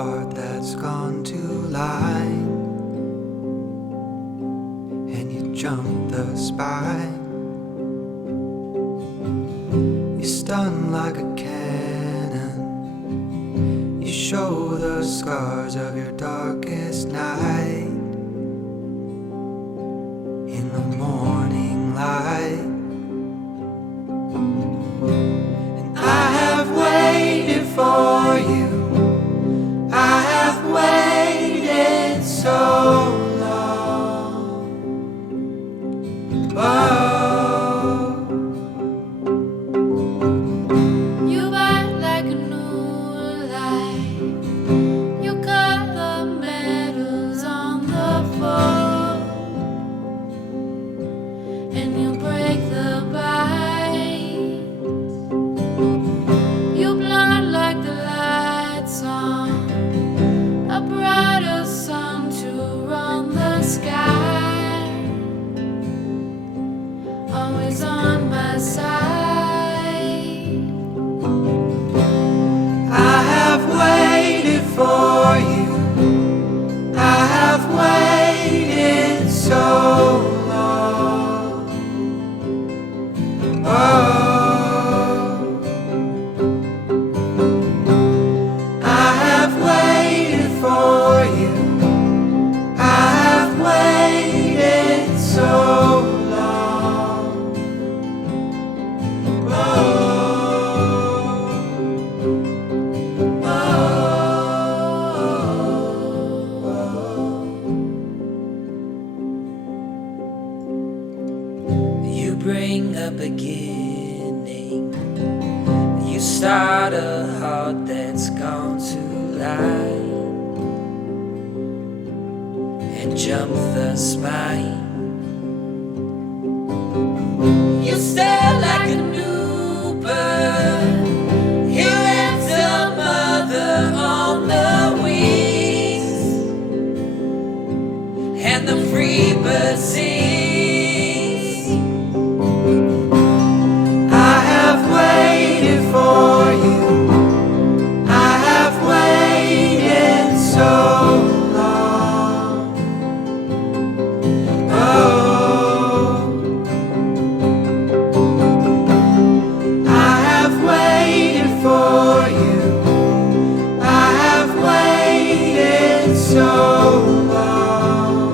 heart that's gone to lie, and you jump the spine. You stun like a cannon. You show the scars of your darkest night in the morning light. And I have waited for you. I have waited so long. Oh. Always on my side. I have waited for you. I have waited so long. Oh, I have waited for you. I have waited so long. You bring a beginning. You start a heart that's gone to lie, and jump the spine. You stare like a new bird. You enter mother on the wings, and the free bird sings. I have waited for you. I have waited so long. Oh, I have waited for you. I have waited so long.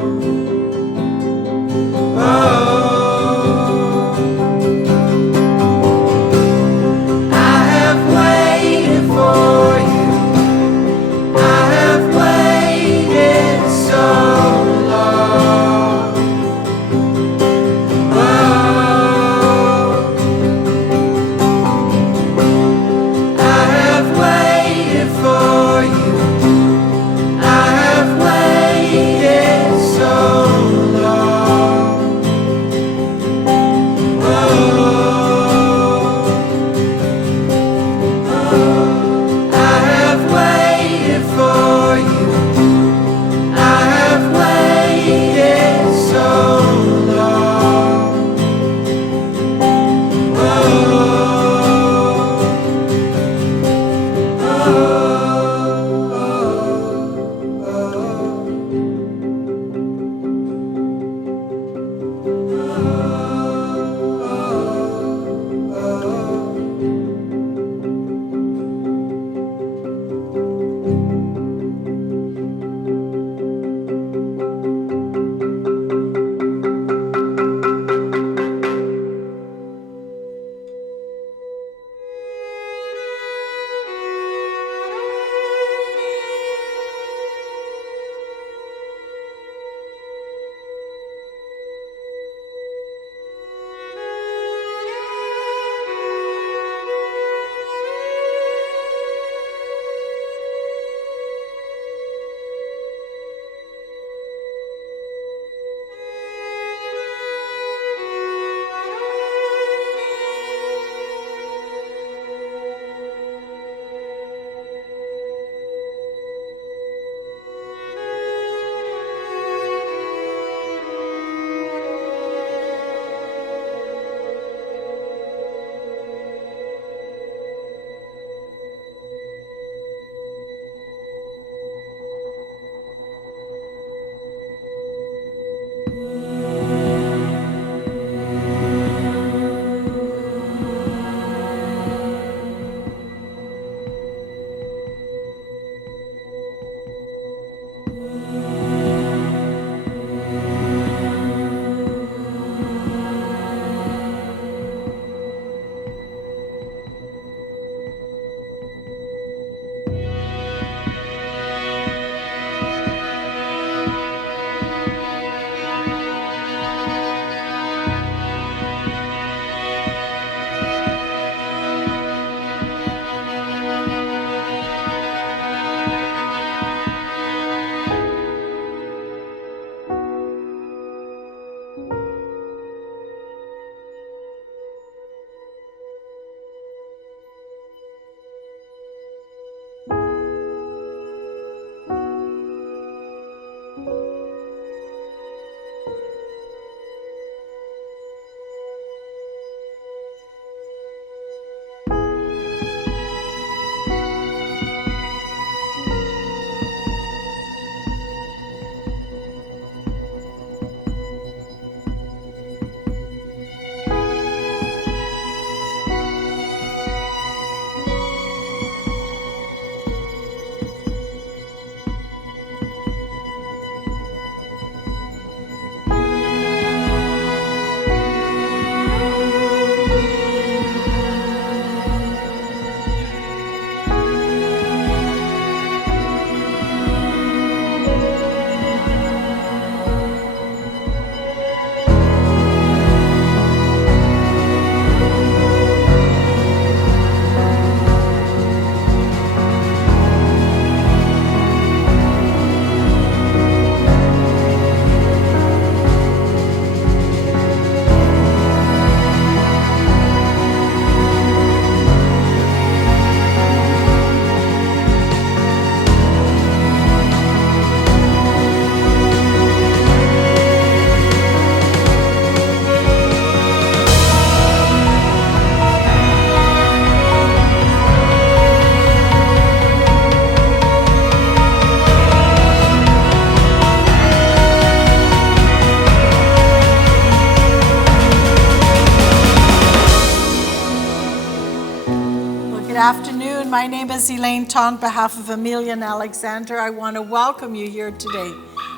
afternoon. My name is Elaine on behalf of Amelia and Alexander. I want to welcome you here today.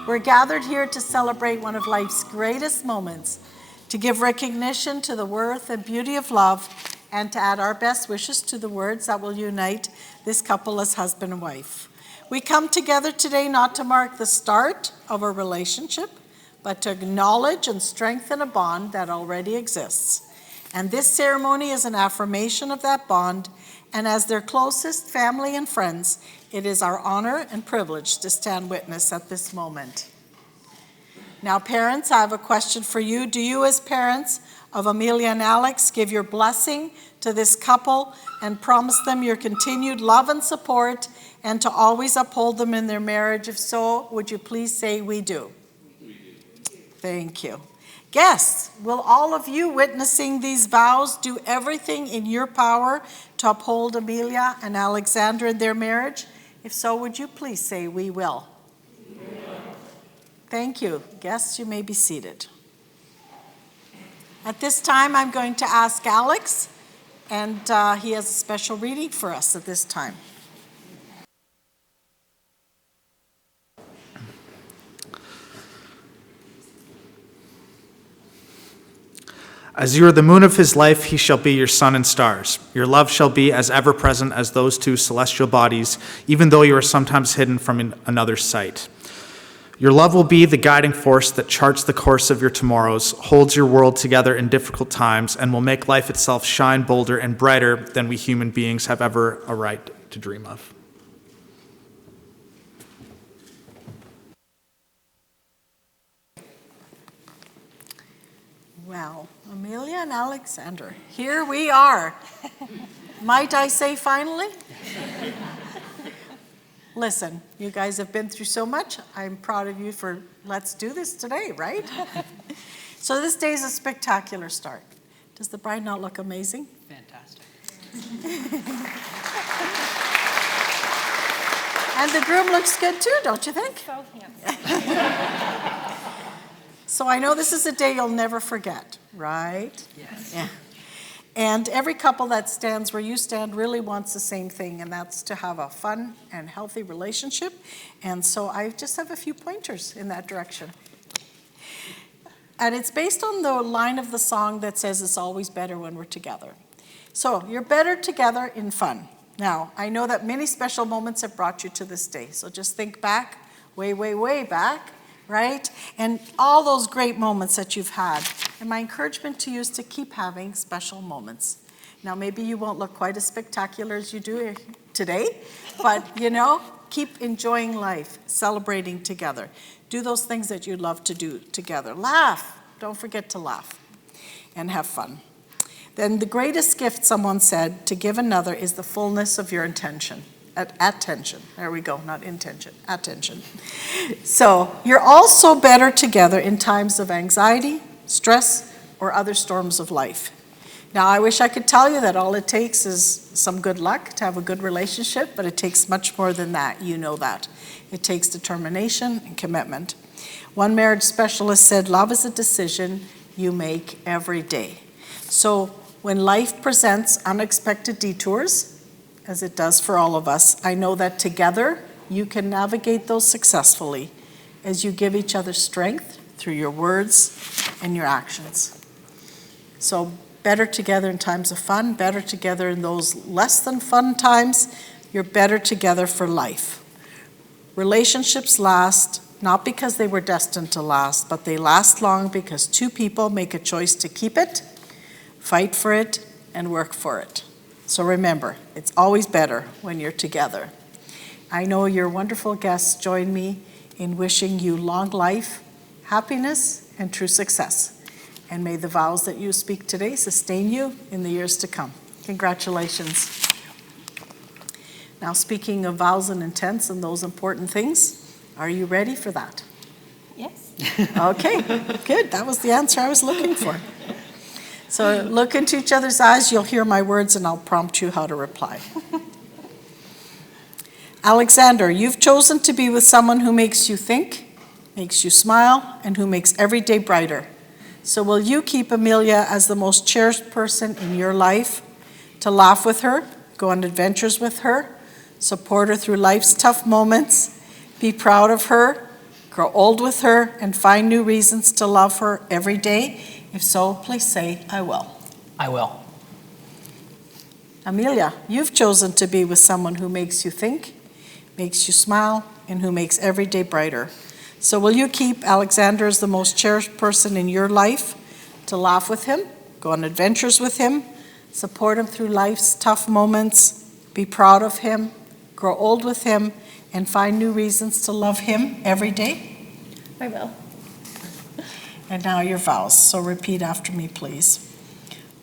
We're gathered here to celebrate one of life's greatest moments, to give recognition to the worth and beauty of love, and to add our best wishes to the words that will unite this couple as husband and wife. We come together today not to mark the start of a relationship, but to acknowledge and strengthen a bond that already exists. And this ceremony is an affirmation of that bond, and as their closest family and friends, it is our honor and privilege to stand witness at this moment. Now, parents, I have a question for you. Do you, as parents of Amelia and Alex, give your blessing to this couple and promise them your continued love and support and to always uphold them in their marriage? If so, would you please say we do? We do. Thank you. Guests, will all of you witnessing these vows do everything in your power to uphold Amelia and Alexander in their marriage? If so, would you please say we will? We will. Thank you. Guests, you may be seated. At this time, I'm going to ask Alex, and he has a special reading for us at this time. As you are the moon of his life, he shall be your sun and stars. Your love shall be as ever present as those two celestial bodies, even though you are sometimes hidden from another's sight. Your love will be the guiding force that charts the course of your tomorrows, holds your world together in difficult times, and will make life itself shine bolder and brighter than we human beings have ever a right to dream of. Well, Amelia and Alexander, here we are. Might I say finally? Listen, you guys have been through so much. I'm proud of you for let's do this today, right? So this day is a spectacular start. Does the bride not look amazing? Fantastic. And the groom looks good too, don't you think? So handsome. So I know this is a day you'll never forget, right? Yes. Yeah. And every couple that stands where you stand really wants the same thing, and that's to have a fun and healthy relationship. And so I just have a few pointers in that direction. And it's based on the line of the song that says it's always better when we're together. So you're better together in fun. Now, I know that many special moments have brought you to this day. So just think back, way, way, way back, right? And all those great moments that you've had. And my encouragement to you is to keep having special moments. Now, maybe you won't look quite as spectacular as you do today, but, keep enjoying life, celebrating together. Do those things that you love to do together. Laugh. Don't forget to laugh and have fun. Then the greatest gift, someone said, to give another is the fullness of your attention. Attention. There we go, not intention. Attention. So you're also better together in times of anxiety, stress, or other storms of life. Now, I wish I could tell you that all it takes is some good luck to have a good relationship, but it takes much more than that. You know that. It takes determination and commitment. One marriage specialist said, love is a decision you make every day. So when life presents unexpected detours, as it does for all of us, I know that together you can navigate those successfully as you give each other strength through your words and your actions. So better together in times of fun, better together in those less than fun times, you're better together for life. Relationships last not because they were destined to last, but they last long because two people make a choice to keep it, fight for it, and work for it. So remember, it's always better when you're together. I know your wonderful guests join me in wishing you long life, happiness, and true success. And may the vows that you speak today sustain you in the years to come. Congratulations. Now, speaking of vows and intents and those important things, are you ready for that? Yes. Okay, good. That was the answer I was looking for. So look into each other's eyes, you'll hear my words, and I'll prompt you how to reply. Alexander, you've chosen to be with someone who makes you think, makes you smile, and who makes every day brighter. So will you keep Amelia as the most cherished person in your life, to laugh with her, go on adventures with her, support her through life's tough moments, be proud of her, grow old with her, and find new reasons to love her every day? If so, please say, I will. I will. Amelia, you've chosen to be with someone who makes you think, makes you smile, and who makes every day brighter. So will you keep Alexander as the most cherished person in your life, to laugh with him, go on adventures with him, support him through life's tough moments, be proud of him, grow old with him, and find new reasons to love him every day? I will. And now your vows, so repeat after me, please.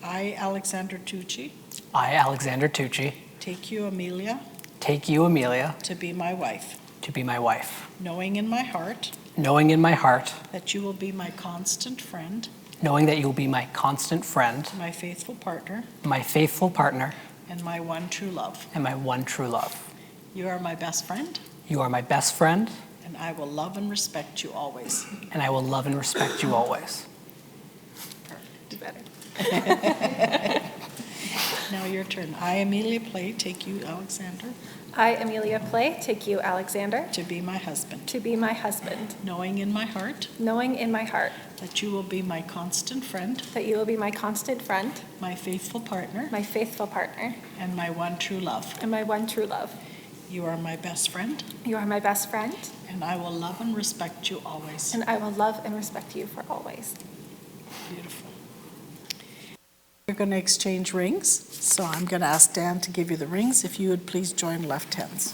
I, Alexander Tucci, I, Alexander Tucci, take you, Amelia, take you, Amelia, to be my wife, to be my wife, knowing in my heart knowing in my heart, that you will be my constant friend, knowing that you will be my constant friend, my faithful partner, my faithful partner, and my one true love. and my one true love. You are my best friend, You are my best friend, and I will love and respect you always. and I will love and respect you always. Do better. Now your turn. I, Amelia Play, take you, Alexander, I, Amelia Play, take you, Alexander, to be my husband, to be my husband, knowing in my heart knowing in my heart that you will be my constant friend, that you will be my constant friend, my faithful partner, my faithful partner, and my one true love. and my one true love. You are my best friend, You are my best friend, and I will love and respect you always. and I will love and respect you for always. Beautiful. We're going to exchange rings, so I'm going to ask Dan to give you the rings. If you would please join left hands.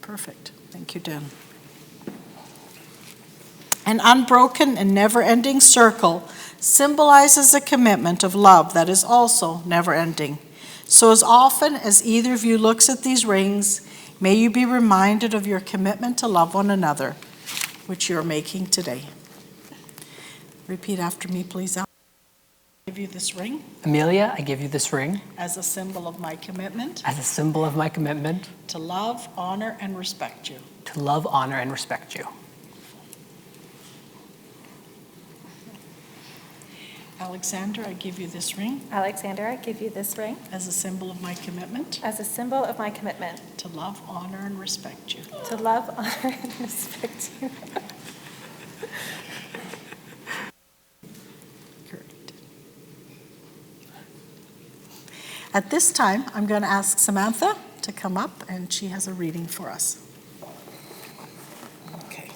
Perfect. Thank you, Dan. An unbroken and never-ending circle symbolizes a commitment of love that is also never-ending. So as often as either of you looks at these rings, may you be reminded of your commitment to love one another, which you're making today. Repeat after me, please. I give you this ring Amelia, I give you this ring as a symbol of my commitment as a symbol of my commitment to love, honor, and respect you. to love, honor, and respect you. Alexander, I give you this ring Alexander, I give you this ring as a symbol of my commitment as a symbol of my commitment to love, honor, and respect you. to love, honor, and respect you. Correct. At this time, I'm going to ask Samantha to come up, and she has a reading for us. Okay.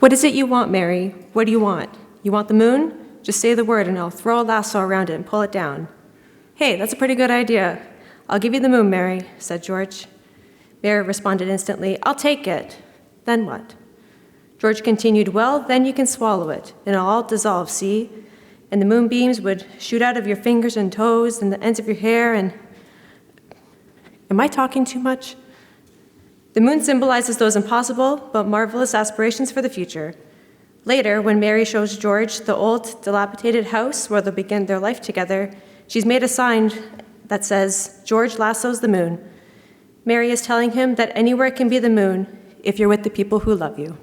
What is it you want, Mary? What do you want? You want the moon? Just say the word and I'll throw a lasso around it and pull it down. Hey, that's a pretty good idea. I'll give you the moon, Mary, said George. Mary responded instantly, I'll take it. Then what? George continued, well, then you can swallow it, and it'll all dissolve, see? And the moonbeams would shoot out of your fingers and toes and the ends of your hair and... Am I talking too much? The moon symbolizes those impossible but marvelous aspirations for the future. Later, when Mary shows George the old, dilapidated house where they'll begin their life together, she's made a sign that says, George lassos the moon. Mary is telling him that anywhere can be the moon if you're with the people who love you.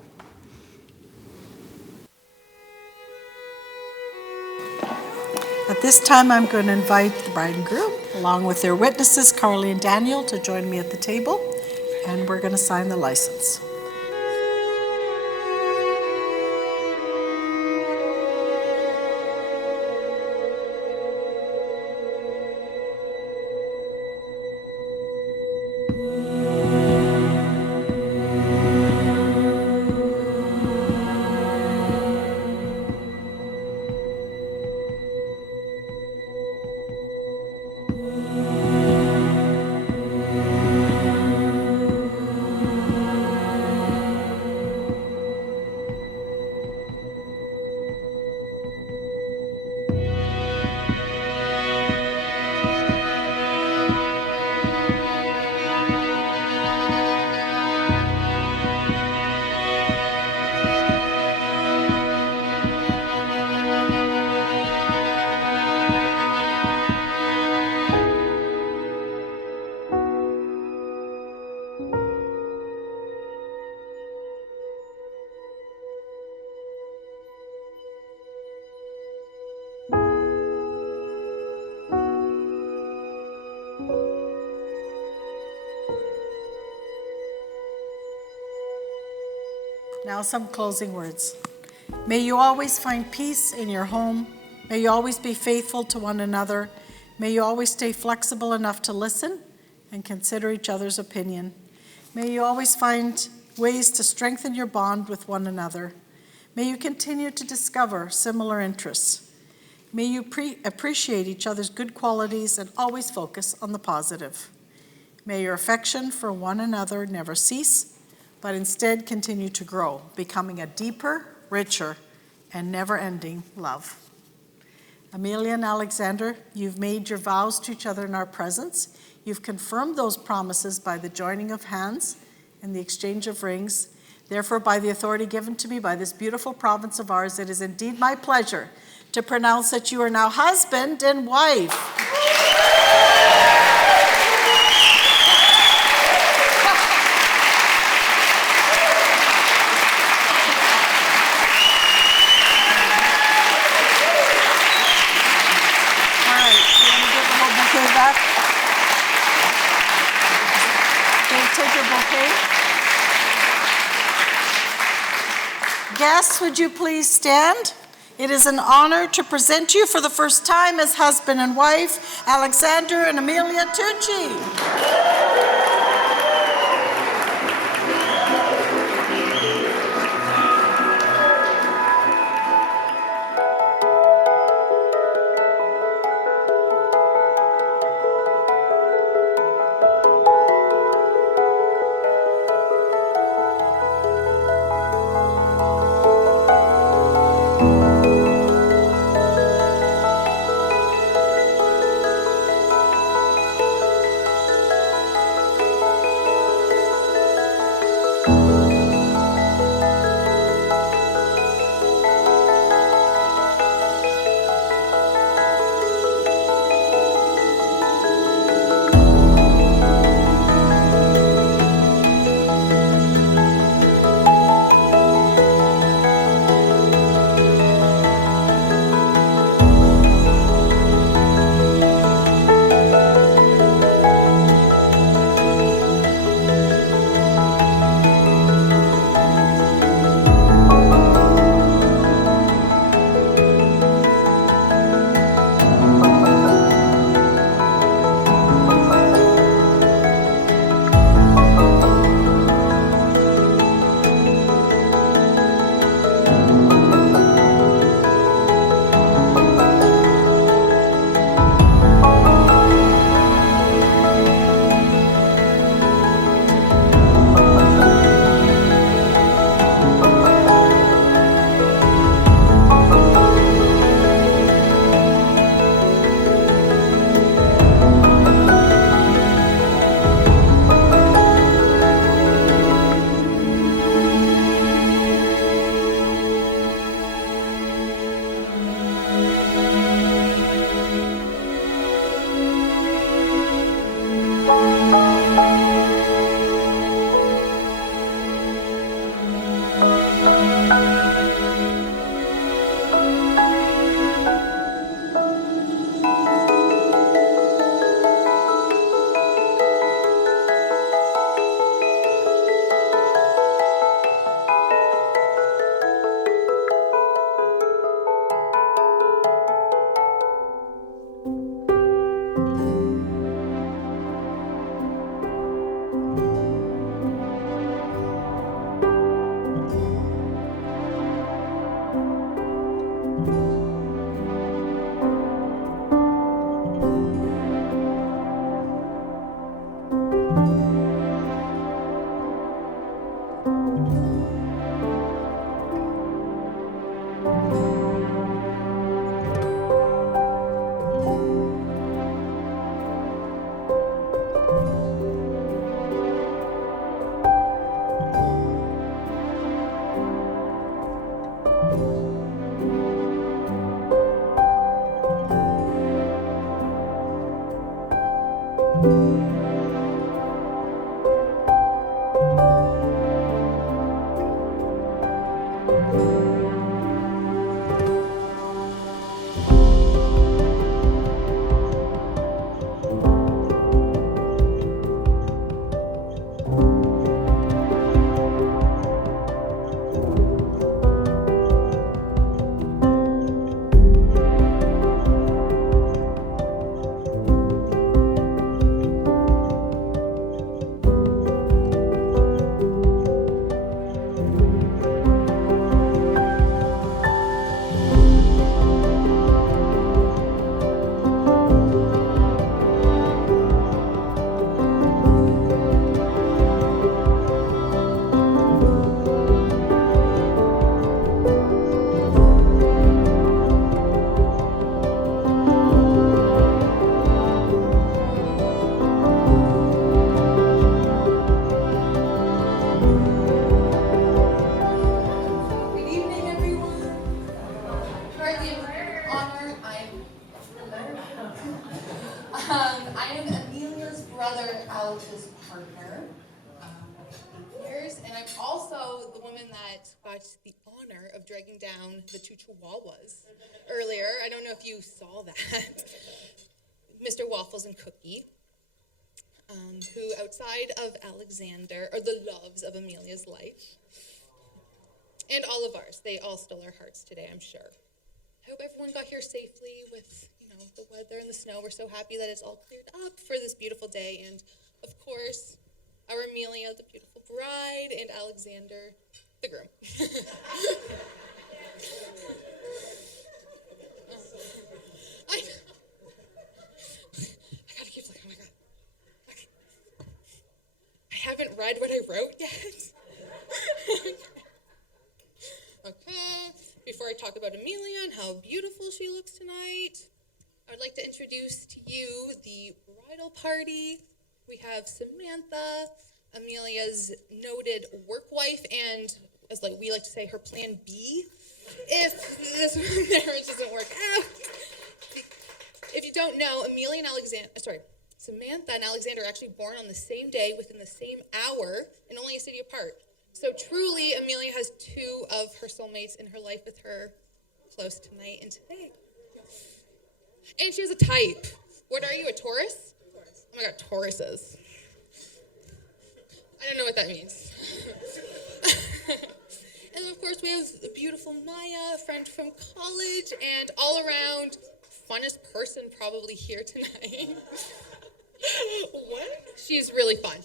At this time, I'm going to invite the bride and groom, along with their witnesses, Carly and Daniel, to join me at the table, and we're going to sign the license. Now some closing words. May you always find peace in your home. May you always be faithful to one another. May you always stay flexible enough to listen and consider each other's opinion. May you always find ways to strengthen your bond with one another. May you continue to discover similar interests. May you appreciate each other's good qualities and always focus on the positive. May your affection for one another never cease, but instead continue to grow, becoming a deeper, richer, and never-ending love. Amelia and Alexander, you've made your vows to each other in our presence. You've confirmed those promises by the joining of hands and the exchange of rings. Therefore, by the authority given to me by this beautiful province of ours, it is indeed my pleasure to pronounce that you are now husband and wife. All right, you want to give the whole bouquet back? Okay, take your bouquet. Guests, would you please stand? It is an honor to present you for the first time as husband and wife, Alexander and Amelia Tucci. got the honor of dragging down the two chihuahuas earlier. I don't know if you saw that. Mr. Waffles and Cookie, who outside of Alexander are the loves of Amelia's life. And all of ours. They all stole our hearts today, I'm sure. I hope everyone got here safely with, the weather and the snow. We're so happy that it's all cleared up for this beautiful day. And, of course, our Amelia, the beautiful bride, and Alexander, the groom. I gotta keep looking, oh my God. Okay. I haven't read what I wrote yet. Okay, before I talk about Amelia and how beautiful she looks tonight, I would like to introduce to you the bridal party. We have Samantha, Amelia's noted work wife, and as we like to say, her plan B, if this marriage doesn't work out. If you don't know, Samantha and Alexander are actually born on the same day within the same hour and only a city apart. So truly, Amelia has two of her soulmates in her life with her close tonight and today. And she has a type. What are you, a Taurus? Taurus. Oh my God, Tauruses. I don't know what that means. And of course, we have the beautiful Maya, a friend from college, and all around funnest person probably here tonight. What? She's really fun.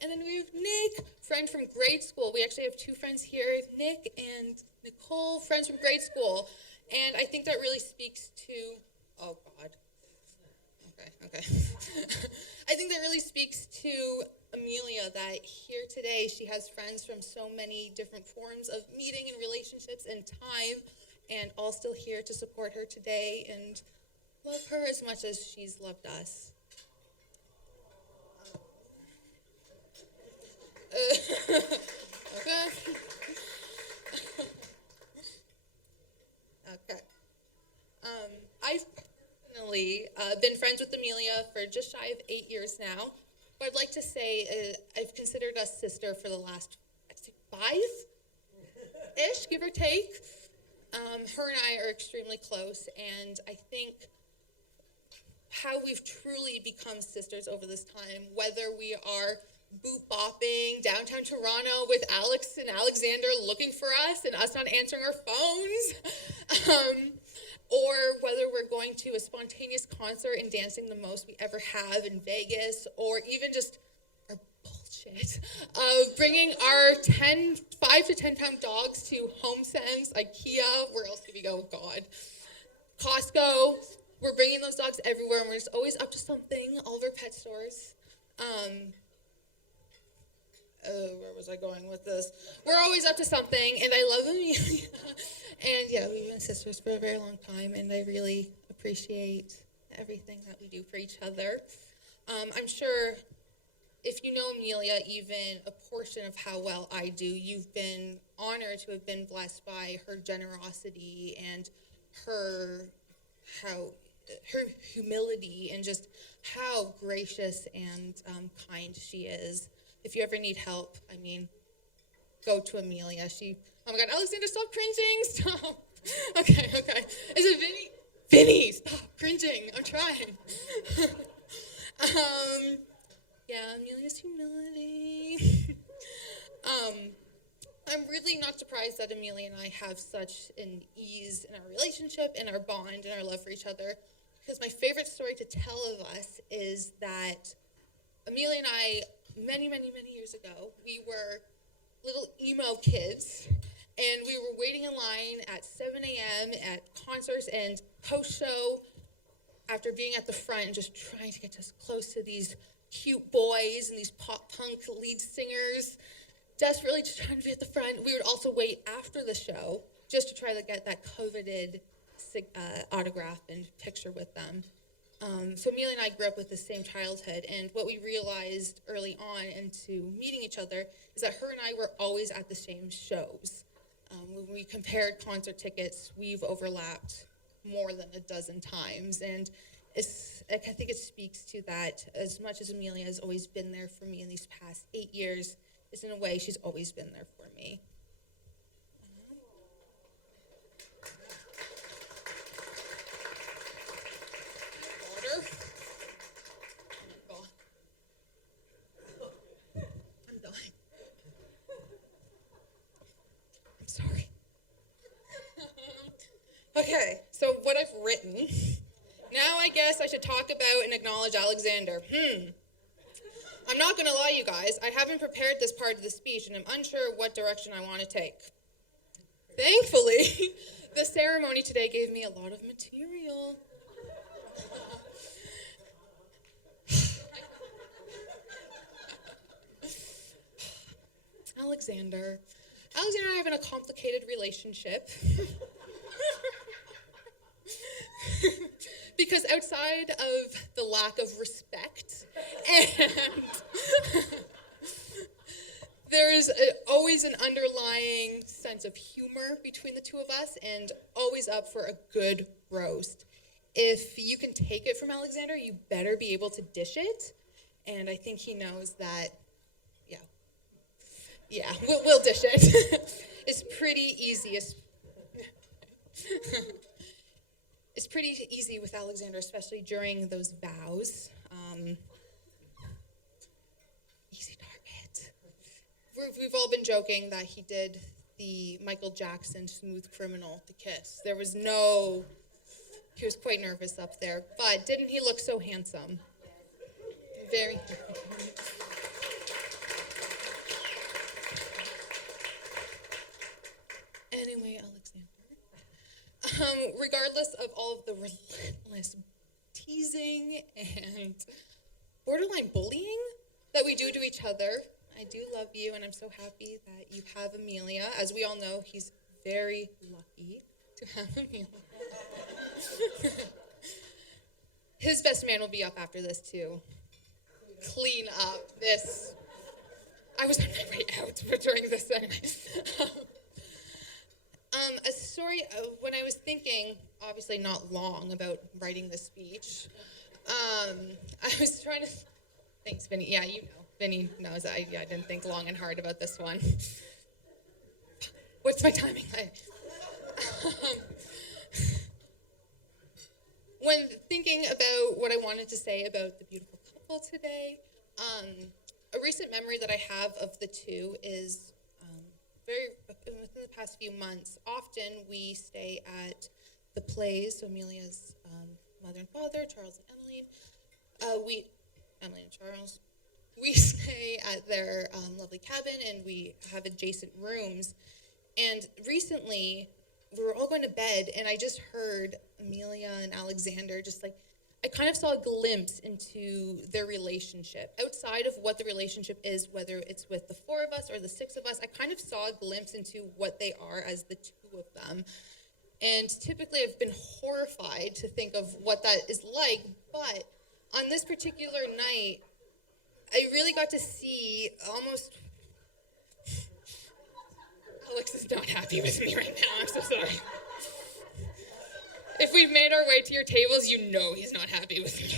And then we have Nick, friend from grade school. We actually have two friends here, Nick and Nicole, friends from grade school. And I think that really speaks to, oh God. Okay. I think that really speaks to Amelia, that here today she has friends from so many different forms of meeting and relationships and time, and all still here to support her today and love her as much as she's loved us. Okay. Okay. I've personally been friends with Amelia for just shy of 8 years now. But I'd like to say I've considered us sister for the last, I'd say 5-ish, give or take. Her and I are extremely close, and I think how we've truly become sisters over this time, whether we are boop-bopping downtown Toronto with Alex and Alexander looking for us and us not answering our phones, or whether we're going to a spontaneous concert and dancing the most we ever have in Vegas, or even just our bullshit of bringing our 5 to 10 pound dogs to HomeSense, IKEA, where else do we go? God. Costco. We're bringing those dogs everywhere, and we're just always up to something, all of our pet stores. Where was I going with this? We're always up to something, and I love Amelia. And yeah, we've been sisters for a very long time, and I really appreciate everything that we do for each other. I'm sure if you know Amelia even a portion of how well I do, you've been honored to have been blessed by her generosity and her humility and just how gracious and kind she is. If you ever need help, go to Amelia. Oh my God, Alexander, stop cringing, stop. Okay. Is it Vinny? Vinny, stop cringing, I'm trying. Yeah, Amelia's humility. I'm really not surprised that Amelia and I have such an ease in our relationship and our bond and our love for each other, because my favorite story to tell of us is that Amelia and I, many, many, many years ago, we were little emo kids, and we were waiting in line at 7 a.m. at concerts and post-show after being at the front and just trying to get as close to these cute boys and these pop-punk lead singers, desperately just trying to be at the front. We would also wait after the show just to try to get that coveted autograph and picture with them. So Amelia and I grew up with the same childhood, and what we realized early on into meeting each other is that her and I were always at the same shows. When we compared concert tickets, we've overlapped more than a dozen times, and I think it speaks to that. As much as Amelia has always been there for me in these past 8 years, is in a way she's always been there for me. Water. Oh, I'm dying. I'm sorry. Okay, so what I've written. Now I guess I should talk about and acknowledge Alexander. I'm not going to lie, you guys. I haven't prepared this part of the speech, and I'm unsure what direction I want to take. Thankfully, the ceremony today gave me a lot of material. Alexander. Alexander and I have been a complicated relationship. Because outside of the lack of respect, and there is always an underlying sense of humor between the two of us, and always up for a good roast. If you can take it from Alexander, you better be able to dish it, and I think he knows that. Yeah, we'll dish it. It's pretty easy. It's pretty easy with Alexander, especially during those vows. Easy target. We've all been joking that he did the Michael Jackson Smooth Criminal to kiss. He was quite nervous up there, but didn't he look so handsome? Very. Anyway, Alexander, regardless of all of the relentless teasing and borderline bullying that we do to each other, I do love you, and I'm so happy that you have Amelia. As we all know, he's very lucky to have Amelia. His best man will be up after this, too. Clean up this. I was on my way out during this anyway. A story, when I was thinking, obviously not long, about writing this speech, I was trying to, thanks, Vinny. Yeah, you know, Vinny knows I didn't think long and hard about this one. What's my timing? When thinking about what I wanted to say about the beautiful couple today, a recent memory that I have of the two is within the past few months. Often we stay at the plays, so Amelia's mother and father, Charles and Emily. Emily and Charles, we stay at their lovely cabin, and we have adjacent rooms. And recently, we were all going to bed, and I just heard Amelia and Alexander I kind of saw a glimpse into their relationship. Outside of what the relationship is, whether it's with the four of us or the six of us, I kind of saw a glimpse into what they are as the two of them. And typically I've been horrified to think of what that is like, but on this particular night, I really got to see almost... Alex is not happy with me right now, I'm so sorry. If we've made our way to your tables, you know he's not happy with me.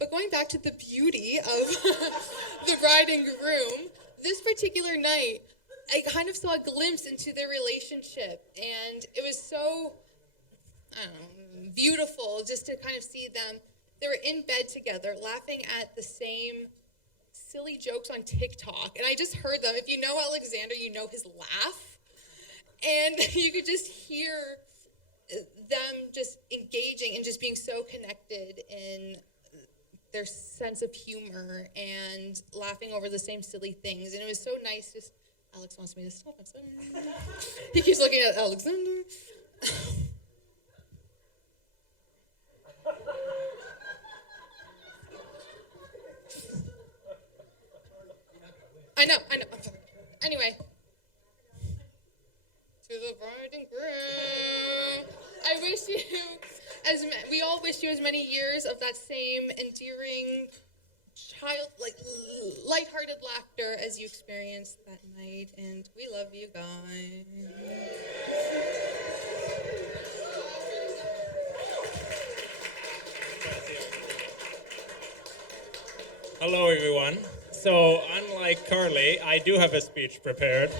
But going back to the beauty of the bride and groom, this particular night, I kind of saw a glimpse into their relationship, and it was so, beautiful just to kind of see them. They were in bed together, laughing at the same silly jokes on TikTok, and I just heard them. If you know Alexander, you know his laugh, and you could just hear them just engaging and just being so connected in their sense of humor and laughing over the same silly things, and it was so nice. Just Alex wants me to stop. I'm sorry. He keeps looking at Alexander. I know. I'm sorry. Anyway, to the bride and groom, we all wish you as many years of that same endearing, lighthearted laughter as you experienced that night, and we love you guys. Hello, everyone. So, unlike Carly, I do have a speech prepared.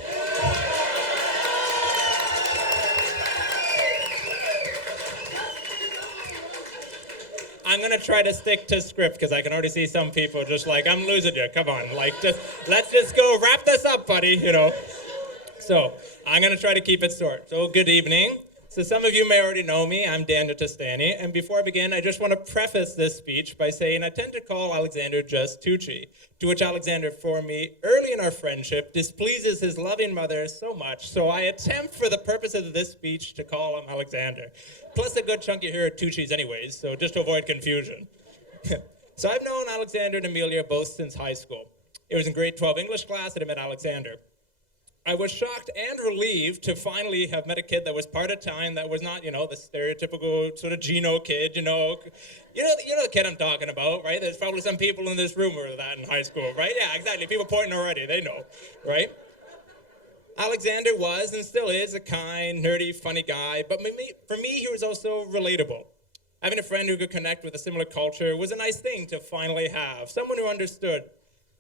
I'm gonna try to stick to script because I can already see some people just like, I'm losing you. Come on, like, let's just go wrap this up, buddy. So I'm gonna try to keep it short. So good evening. So some of you may already know me. I'm Daniel Tostani. And before I begin, I just want to preface this speech by saying I tend to call Alexander just Tucci, to which Alexander, for me, early in our friendship, displeases his loving mother so much, so I attempt for the purposes of this speech to call him Alexander. Plus a good chunk you hear are Tucci's anyways, so just to avoid confusion. So I've known Alexander and Amelia both since high school. It was in grade 12 English class that I met Alexander. I was shocked and relieved to finally have met a kid that was part Italian, that was not, the stereotypical sort of Gino kid, You know the kid I'm talking about, right? There's probably some people in this room who were that in high school, right? Yeah, exactly. People pointing already, they know, right? Alexander was and still is a kind, nerdy, funny guy, but for me, he was also relatable. Having a friend who could connect with a similar culture was a nice thing to finally have. Someone who understood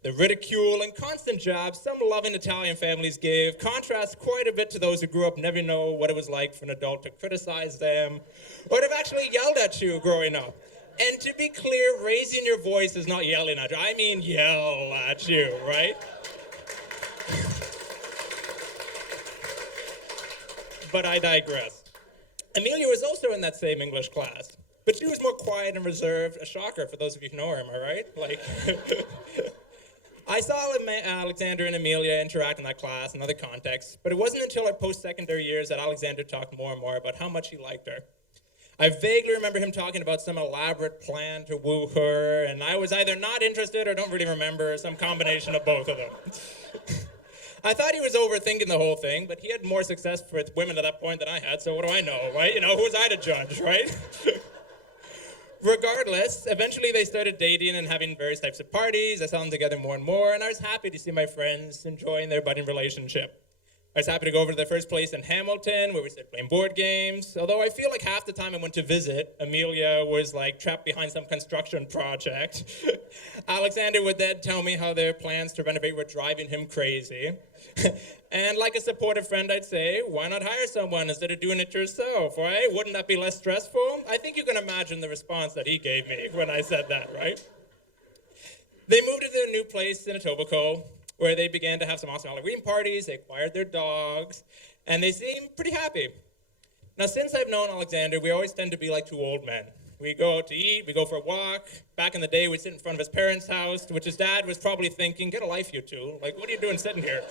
the ridicule and constant jabs some loving Italian families gave contrasts quite a bit to those who grew up never know what it was like for an adult to criticize them or to have actually yelled at you growing up. And to be clear, raising your voice is not yelling at you. I mean yell at you, right? But I digress. Amelia was also in that same English class, but she was more quiet and reserved. A shocker for those of you who know her, am I right? I saw Alexander and Amelia interact in that class in other contexts, but it wasn't until our post-secondary years that Alexander talked more and more about how much he liked her. I vaguely remember him talking about some elaborate plan to woo her, and I was either not interested or don't really remember, some combination of both of them. I thought he was overthinking the whole thing, but he had more success with women at that point than I had, so what do I know, right? Who was I to judge, right? Regardless, eventually they started dating and having various types of parties. I saw them together more and more, and I was happy to see my friends enjoying their budding relationship. I was happy to go over to their first place in Hamilton, where we started playing board games. Although I feel like half the time I went to visit, Amelia was like trapped behind some construction project. Alexander would then tell me how their plans to renovate were driving him crazy. And like a supportive friend, I'd say, why not hire someone instead of doing it yourself, right? Wouldn't that be less stressful? I think you can imagine the response that he gave me when I said that, right? They moved to their new place in Etobicoke, where they began to have some awesome Halloween parties, they acquired their dogs, and they seemed pretty happy. Now, since I've known Alexander, we always tend to be like two old men. We go out to eat, we go for a walk. Back in the day, we'd sit in front of his parents' house, which his dad was probably thinking, get a life, you two. Like, what are you doing sitting here?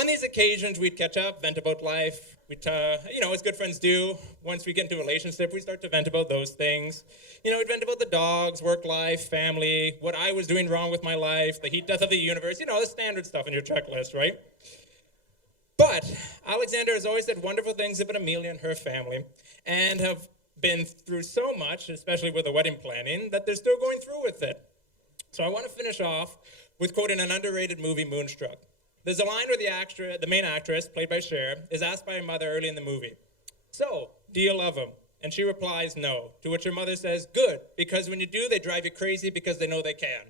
On these occasions, we'd catch up, vent about life. We'd, as good friends do. Once we get into a relationship, we start to vent about those things. We'd vent about the dogs, work life, family, what I was doing wrong with my life, the heat death of the universe, the standard stuff in your checklist, right? But Alexander has always said wonderful things about Amelia and her family, and have been through so much, especially with the wedding planning, that they're still going through with it. So I want to finish off with quoting an underrated movie, Moonstruck. There's a line where the main actress, played by Cher, is asked by her mother early in the movie, so, do you love him? And she replies, no, to which her mother says, good, because when you do, they drive you crazy because they know they can.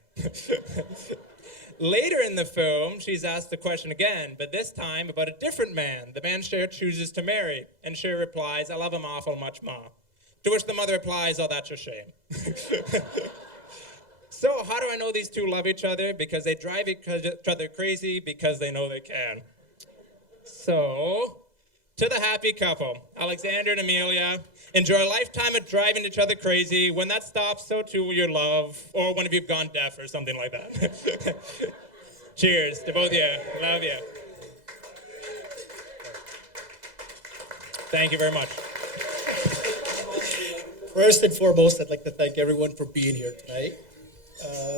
Later in the film, she's asked the question again, but this time about a different man, the man Cher chooses to marry. And Cher replies, I love him awful much, Ma. To which the mother replies, oh, that's a shame. So how do I know these two love each other? Because they drive each other crazy because they know they can. So, to the happy couple, Alexander and Amelia, enjoy a lifetime of driving each other crazy. When that stops, so too will your love, or one of you have gone deaf or something like that. Cheers to both of you. Love you. Thank you very much. First and foremost, I'd like to thank everyone for being here tonight,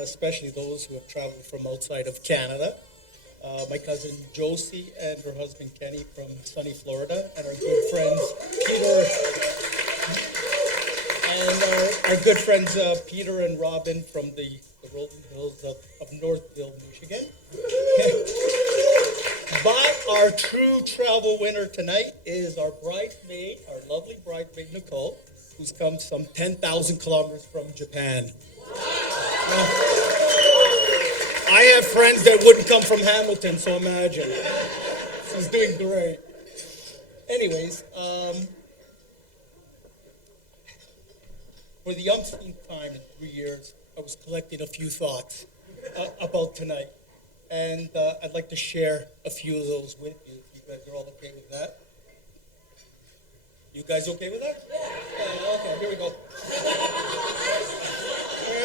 especially those who have traveled from outside of Canada. My cousin Josie and her husband Kenny from sunny Florida, and our good friends Peter and our good friends Peter and Robin from the rolling hills of Northville, Michigan. But our true travel winner tonight is our bridesmaid, our lovely bridesmaid Nicole, who's come some 10,000 kilometers from Japan. I have friends that wouldn't come from Hamilton, so imagine. She's doing great. Anyways, for the umpteenth time in 3 years, I was collecting a few thoughts about tonight. And I'd like to share a few of those with you, if you guys are all okay with that. You guys okay with that? Yeah. Okay, here we go. All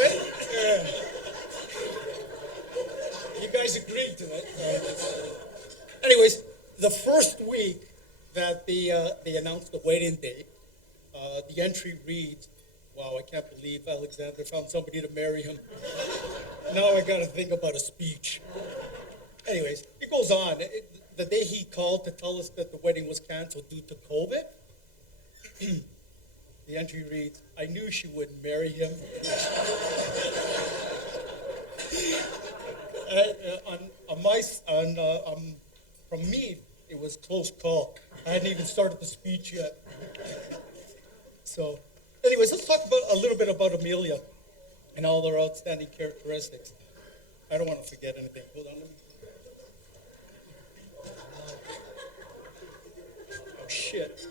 right? Yeah. You guys agreed to it. Anyways, the first week that they announced the wedding date, the entry reads, "Wow, I can't believe Alexander found somebody to marry him. Now I got to think about a speech." Anyways, it goes on. The day he called to tell us that the wedding was canceled due to COVID, the entry reads, "I knew she wouldn't marry him." From me, it was close call. I hadn't even started the speech yet. So, anyways, let's talk about a little bit about Amelia and all their outstanding characteristics. I don't want to forget anything. Hold on, let me. Oh shit.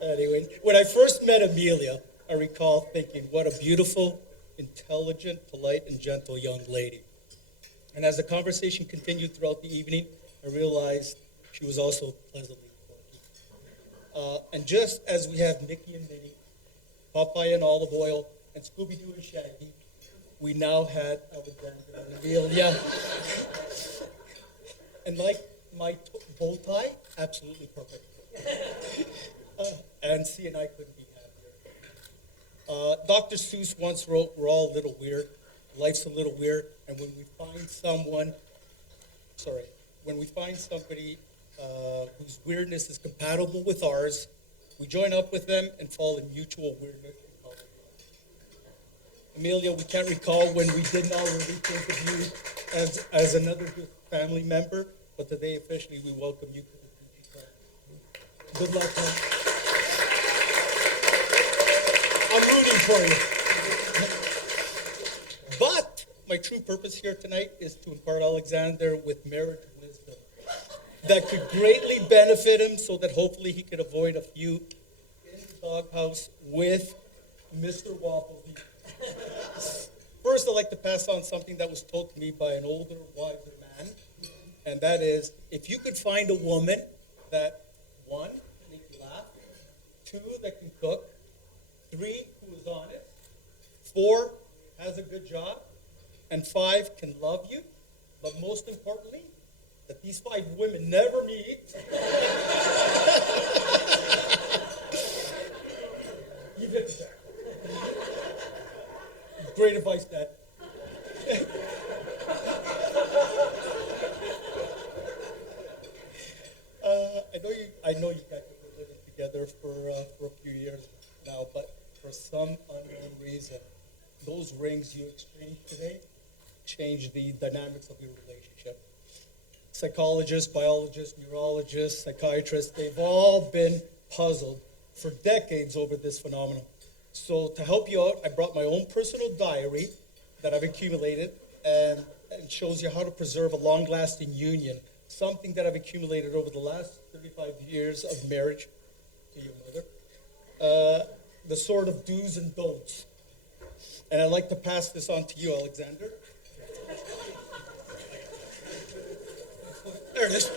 Anyway, when I first met Amelia, I recall thinking, what a beautiful, intelligent, polite, and gentle young lady. And as the conversation continued throughout the evening, I realized she was also pleasantly quirky. And just as we have Mickey and Minnie, Popeye and Olive Oil, and Scooby-Doo and Shaggy, we now had Alexander and Amelia. And like my bow tie, absolutely perfect. And C and I couldn't be happier. Dr. Seuss once wrote, "We're all a little weird. Life's a little weird. And when we find somebody whose weirdness is compatible with ours, we join up with them and fall in mutual weirdness and call it love." Amelia, we can't recall when we didn't already think of you as another good family member, but today officially we welcome you to the Gucci Club. Good luck, man. I'm rooting for you. But my true purpose here tonight is to impart Alexander with marriage wisdom that could greatly benefit him so that hopefully he could avoid a few in the doghouse with Mr. Waffleheap. First, I'd like to pass on something that was told to me by an older, wiser man, and that is, if you could find a woman that, 1, can make you laugh, 2, that can cook, 3, who is honest, 4, has a good job, and 5, can love you, but most importantly, that these 5 women never meet. You've hit the jackpot. Great advice, Dad. I know you guys have been living together for a few years now, but for some unknown reason, those rings you exchanged today changed the dynamics of your relationship. Psychologists, biologists, neurologists, psychiatrists, they've all been puzzled for decades over this phenomenon. So to help you out, I brought my own personal diary that I've accumulated, and it shows you how to preserve a long-lasting union, something that I've accumulated over the last 35 years of marriage to your mother. The sort of do's and don'ts. And I'd like to pass this on to you, Alexander. There it is.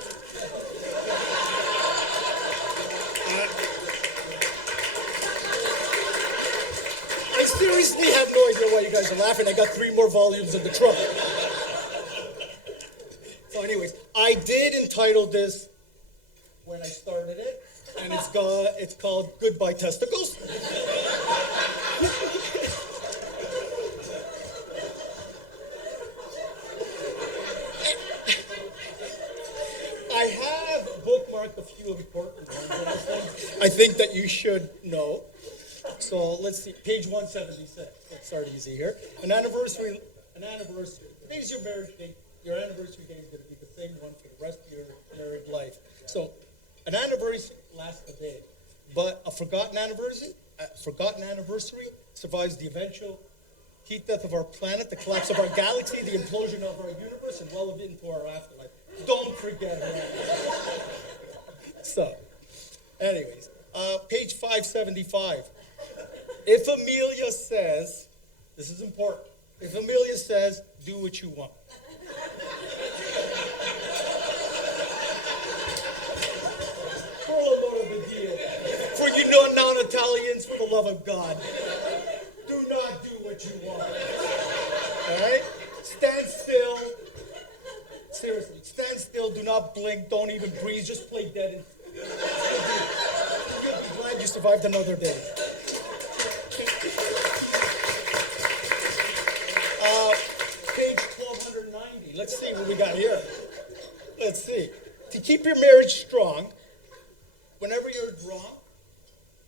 I seriously have no idea why you guys are laughing. I got 3 more volumes in the trunk. So anyways, I did entitle this when I started it, and it's called Goodbye Testicles. I have bookmarked a few important ones, and I think that you should know. So let's see, page 176. Let's start easy here. An anniversary. Today's your marriage date. Your anniversary date is going to be the same one for the rest of your married life. So an anniversary lasts a day. but a forgotten anniversary survives the eventual heat death of our planet, the collapse of our galaxy, the implosion of our universe, and well into our afterlife. Don't forget that. So, anyways, page 575. If Amelia says, this is important, if Amelia says, do what you want. For you non-Italians, for the love of God, do not do what you want. All right? Stand still. Seriously, stand still. Do not blink. Don't even breathe. Just play dead. You'll be glad you survived another day. Page 1290. Let's see what we got here. Let's see. To keep your marriage strong, whenever you're wrong,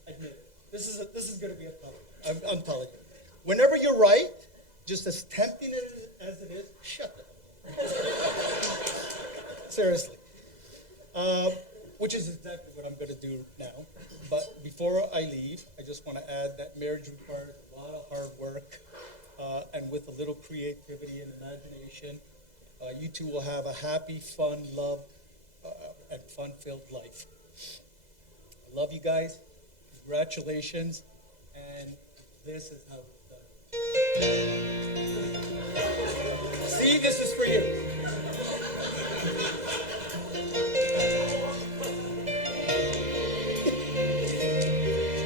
admit it. This is going to be unapologetic. Whenever you're right, just as tempting as it is, shut it. Seriously. Which is exactly what I'm going to do now. But before I leave, I just want to add that marriage requires a lot of hard work, and with a little creativity and imagination, you two will have a happy, fun, love, and fun-filled life. I love you guys. Congratulations. And this is how it's done. See, this is for you.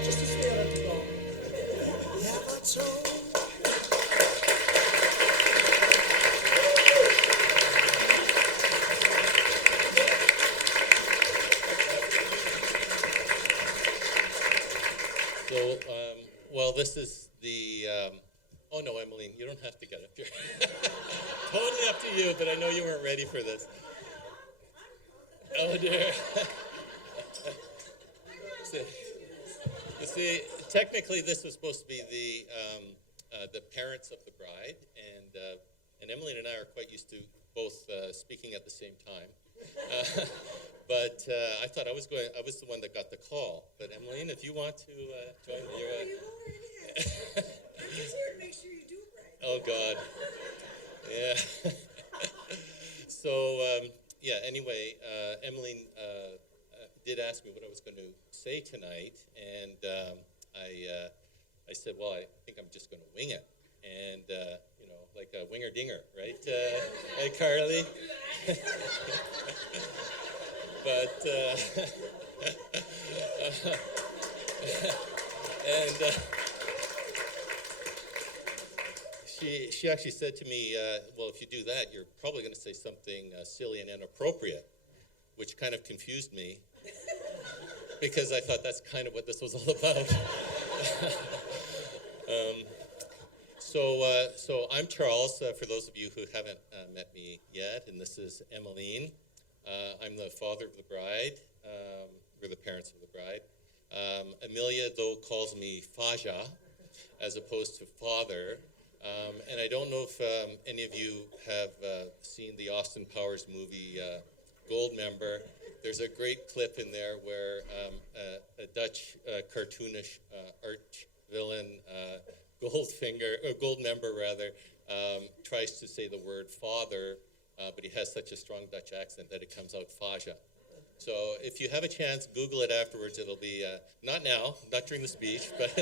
Just to stare at the dog. Never told. Well, this is the, oh no, Emmeline, you don't have to get up here. Totally up to you, but I know you weren't ready for this. Oh dear. You see, technically this was supposed to be the parents of the bride, and Emmeline and I are quite used to both speaking at the same time. But I thought I was the one that got the call. But Emmeline, if you want to join me, you're I'm just here to make sure you do it right. Oh God, yeah. So yeah. Anyway, Emmeline did ask me what I was going to say tonight, and I said, well, I think I'm just going to wing it, and you know, like a winger dinger, right? Hey, Carly. But and she actually said to me, well, if you do that, you're probably going to say something silly and inappropriate, which kind of confused me because I thought that's kind of what this was all about. So I'm Charles, for those of you who haven't met me yet, and this is Emmeline. I'm the father of the bride. We're the parents of the bride. Amelia, though, calls me Faja, as opposed to father. And I don't know if any of you have seen the Austin Powers movie Goldmember. There's a great clip in there where a Dutch cartoonish arch villain, Goldmember rather, tries to say the word father, but he has such a strong Dutch accent that it comes out Faja. So if you have a chance, Google it afterwards. It'll be, not now, not during the speech, but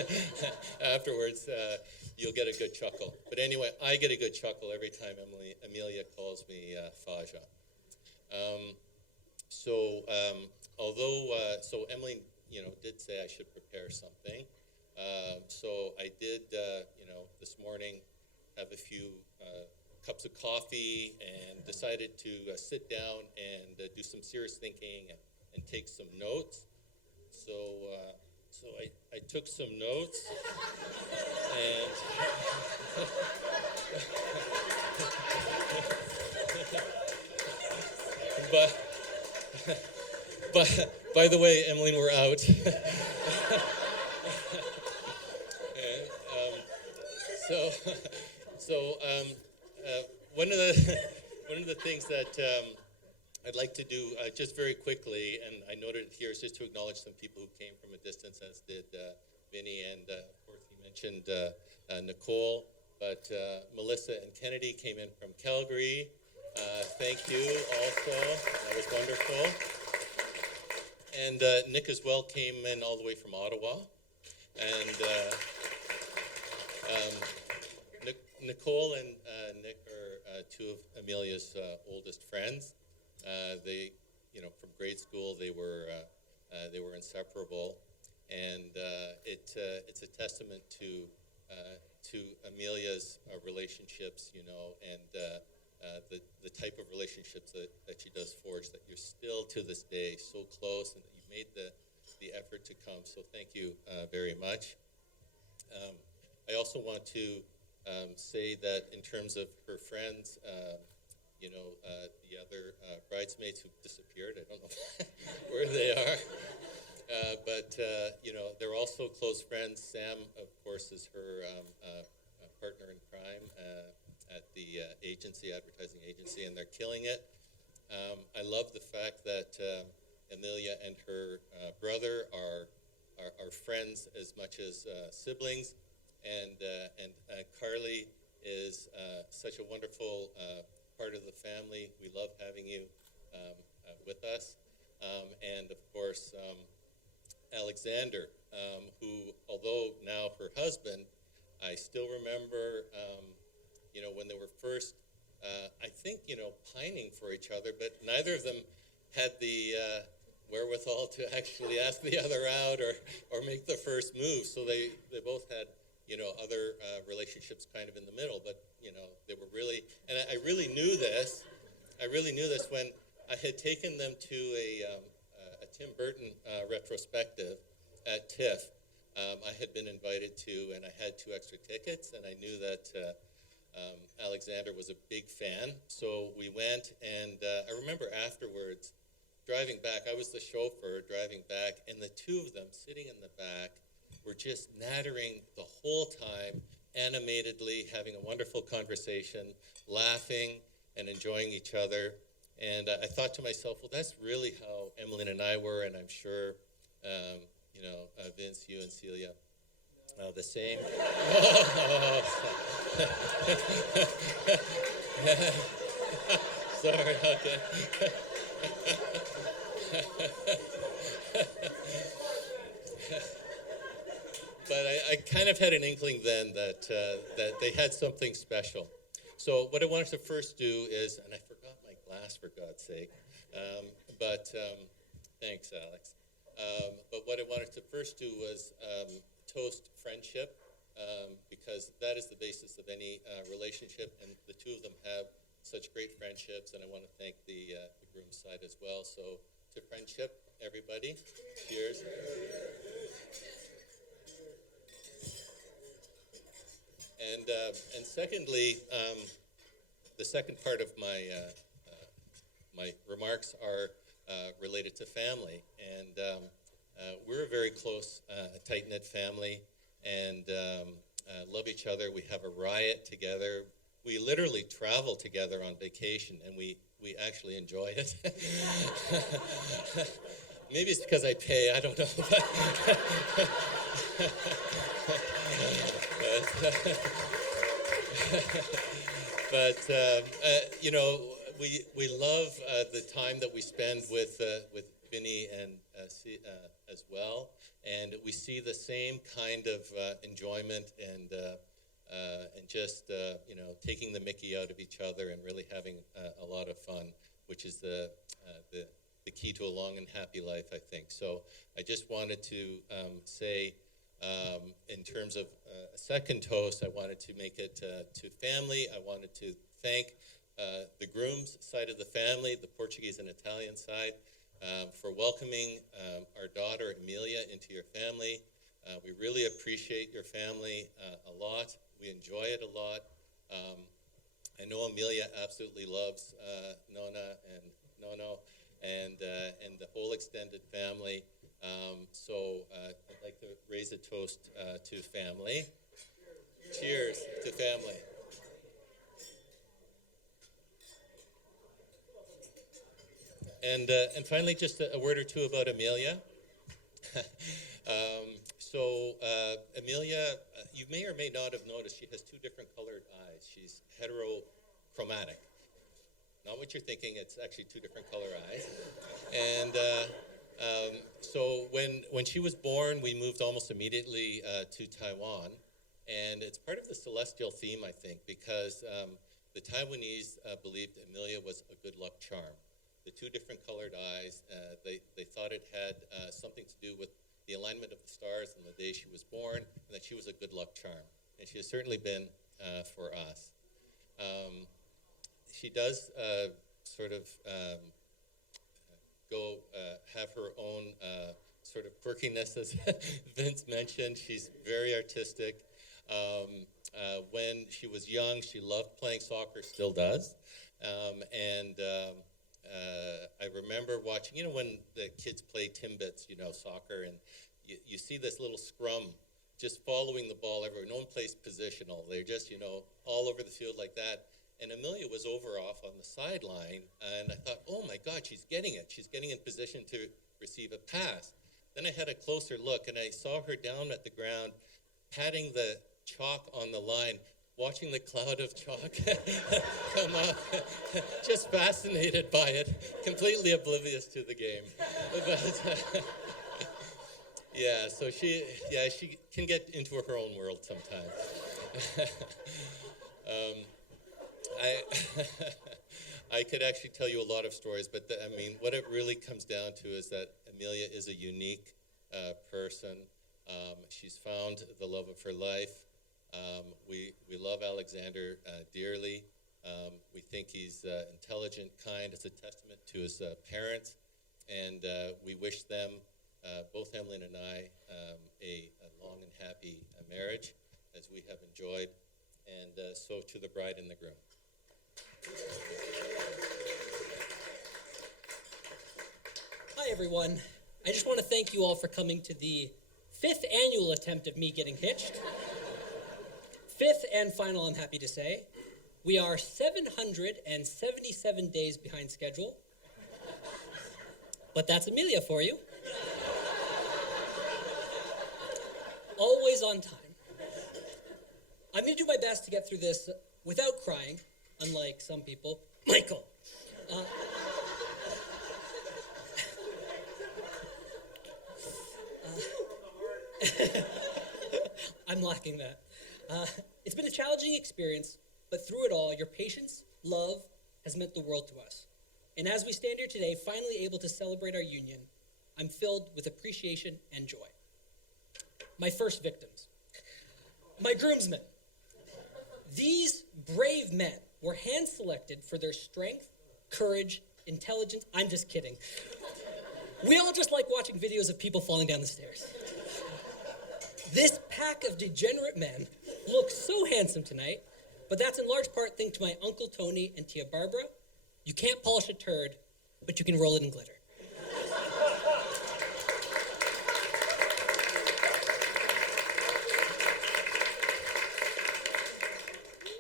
afterwards, you'll get a good chuckle. But anyway, I get a good chuckle every time Amelia calls me Faja. So Emily, did say I should prepare something. So I did, this morning have a few cups of coffee and decided to sit down and do some serious thinking and take some notes. So I took some notes and but by the way, Emmeline, we're out. One of the things that I'd like to do just very quickly, and I noted it here, is just to acknowledge some people who came from a distance, as did Vinny, and of course he mentioned Nicole, but Melissa and Kennedy came in from Calgary. Thank you also, that was wonderful. And Nick as well came in all the way from Ottawa. And Nicole and Nick are two of Amelia's oldest friends. They, from grade school, they were inseparable, and it's a testament to Amelia's relationships, and the type of relationships that she does forge, that you're still to this day so close, and that you've made the effort to come. So thank you very much. I also want to say that in terms of her friends, the other bridesmaids who disappeared, I don't know where they are, but they're also close friends. Sam, of course, is her partner in crime at the advertising agency, and they're killing it. I love the fact that Amelia and her brother are friends as much as siblings, and Carly is such a wonderful part of the family. We love having you with us, and of course Alexander, who, although now her husband, I still remember when they were first, I think, pining for each other, but neither of them had the wherewithal to actually ask the other out or make the first move. So they both had, other relationships kind of in the middle, but, they were really, and I really knew this when I had taken them to a Tim Burton retrospective at TIFF. I had been invited to, and I had 2 extra tickets, and I knew that Alexander was a big fan. So we went, and I remember afterwards, driving back, I was the chauffeur driving back, and the 2 of them sitting in the back were just nattering the whole time, animatedly, having a wonderful conversation, laughing and enjoying each other. And I thought to myself, well, that's really how Emmeline and I were, and I'm sure, Vince, you and Celia, the same. Sorry, okay. But I kind of had an inkling then that they had something special. So what I wanted to first do is, and I forgot my glass for God's sake, thanks, Alex. But what I wanted to first do was toast friendship, because that is the basis of any relationship, and the 2 of them have such great friendships, and I want to thank the groom's side as well. So to friendship, everybody, cheers. And secondly, the second part of my my remarks are related to family, and we're a very close, tight-knit family, and love each other. We have a riot together. We literally travel together on vacation, and we actually enjoy it. Maybe it's because I pay, I don't know. We love the time that we spend with Vinny and as well, and we see the same kind of enjoyment and just taking the mickey out of each other and really having a lot of fun, which is the key to a long and happy life, I think. So I just wanted to say, in terms of a second toast, I wanted to make it to family. I wanted to thank the groom's side of the family, the Portuguese and Italian side, for welcoming our daughter Amelia into your family. We really appreciate your family a lot. We enjoy it a lot. I know Amelia absolutely loves Nona and Nono and the whole extended family. So I'd like to raise a toast to family. Cheers to family. And finally, just a word or two about Amelia. Amelia, you may or may not have noticed, she has two different colored eyes. She's heterochromatic. Not what you're thinking, it's actually two different color eyes. And so when she was born, we moved almost immediately to Taiwan. And it's part of the celestial theme, I think, because the Taiwanese believed Amelia was a good luck charm. The two different colored eyes, they thought it had something to do with the alignment of the stars on the day she was born, and that she was a good luck charm. And she has certainly been for us. She does have her own sort of quirkiness, as Vince mentioned. She's very artistic. When she was young, she loved playing soccer, still does. I remember watching, when the kids play Timbits, soccer, and you see this little scrum just following the ball everywhere. No one plays positional. They're just, all over the field like that. And Amelia was over off on the sideline, and I thought, oh my God, she's getting it. She's getting in position to receive a pass. Then I had a closer look, and I saw her down at the ground, patting the chalk on the line, watching the cloud of chalk come up, just fascinated by it, completely oblivious to the game. But, so she can get into her own world sometimes. I could actually tell you a lot of stories, but what it really comes down to is that Amelia is a unique person. She's found the love of her life. We love Alexander dearly. We think he's intelligent, kind. It's a testament to his parents, and we wish them, both Emily and I, a long and happy marriage, as we have enjoyed, and so to the bride and the groom. Hi, everyone. I just want to thank you all for coming to the 5th annual attempt of me getting hitched. 5th and final, I'm happy to say. We are 777 days behind schedule. But that's Amelia for you. Always on time. I'm going to do my best to get through this without crying, unlike some people. Michael! I'm lacking that. It's been a challenging experience, but through it all, your patience, love, has meant the world to us. And as we stand here today, finally able to celebrate our union, I'm filled with appreciation and joy. My first victims. My groomsmen. These brave men were hand-selected for their strength, courage, intelligence. I'm just kidding. We all just like watching videos of people falling down the stairs. This pack of degenerate men looks so handsome tonight, but that's in large part thanks to my Uncle Tony and Tia Barbara. You can't polish a turd, but you can roll it in glitter.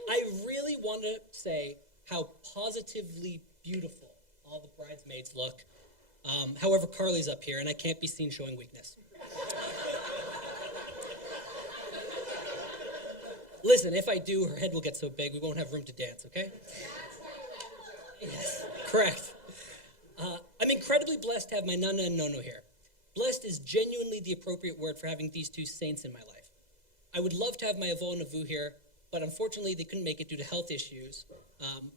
I really want to say how positively beautiful all the bridesmaids look. However, Carly's up here, and I can't be seen showing weakness. Listen, if I do, her head will get so big we won't have room to dance, okay? Yes, correct. I'm incredibly blessed to have my Nana and Nono here. Blessed is genuinely the appropriate word for having these two saints in my life. I would love to have my Avo and Avu here, but unfortunately they couldn't make it due to health issues.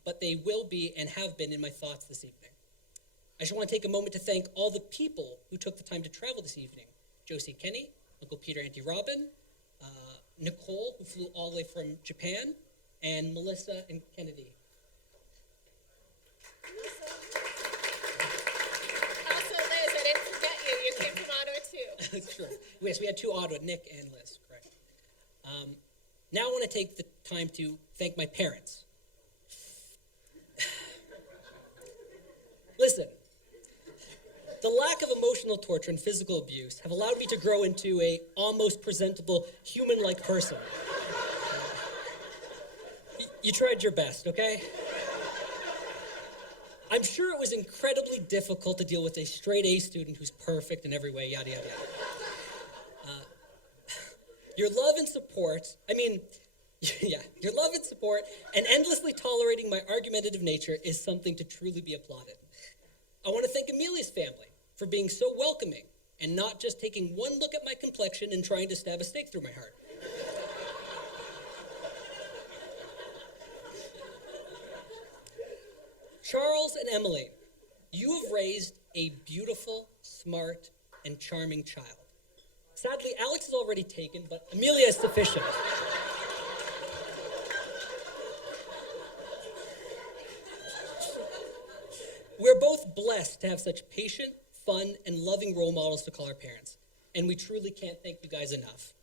But they will be and have been in my thoughts this evening. I just want to take a moment to thank all the people who took the time to travel this evening. Josie and Kenny, Uncle Peter, Auntie Robin, Nicole, who flew all the way from Japan, and Melissa and Kennedy. Also, Liz, I didn't forget you. You came from Ottawa, too. That's true. Yes, we had two Ottawa, Nick and Liz, correct. Now I want to take the time to thank my parents. Listen, the lack of emotional torture and physical abuse have allowed me to grow into a almost presentable human-like person. You tried your best, okay? I'm sure it was incredibly difficult to deal with a straight A student who's perfect in every way, yada, yada, yada. Your love and support, your love and support and endlessly tolerating my argumentative nature is something to truly be applauded. I want to thank Amelia's family for being so welcoming and not just taking one look at my complexion and trying to stab a stake through my heart. Charles and Emily, you have raised a beautiful, smart, and charming child. Sadly, Alex is already taken, but Amelia is sufficient. We're both blessed to have such patient, fun, and loving role models to call our parents, and we truly can't thank you guys enough